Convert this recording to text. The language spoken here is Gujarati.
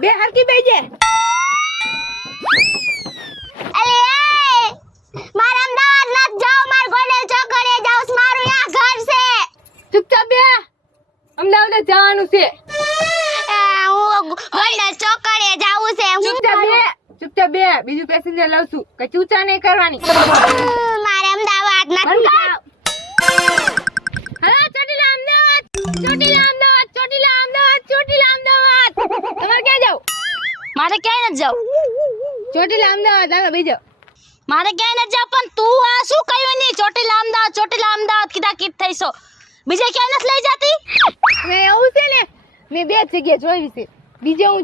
બે હરકી બેજે. અલે માર અમદાવાદ ન જાવ, માર ગોડેલ ચોકડીએ જાવ, મારું આ ઘર છે. ચૂપચાપ બે. અમદાવાદ જવાનું છે. હું ગોડેલ ચોકડીએ જાવું છે. ચૂપચાપ બે. બીજું પેસેન્જર લાવશું. કઈ ચૂચા નહીં કરવાની. મારે અમદાવાદ ન જાવ. હા, ચોટીલા અમદાવાદ. ચોટીલા અમદાવાદ. ચોટીલા અમદાવાદ. ચોટીલા અમદાવાદ. તમારે ક્યાં જાવ? મારે ક્યાંય ન જાવ. ચોટીલા અમદાવાદ. હાલો બેજો. મારે ક્યાંય ન જાવ, પણ તું આ શું કહ્યું ની? ચોટીલા અમદાવાદ કીધા કીધ થઈસો. બીજે ક્યાંય નથી લઈ જાતી? હવે એવું છે ને, મેં બે જગ્યા જોઈ છે. બીજે હું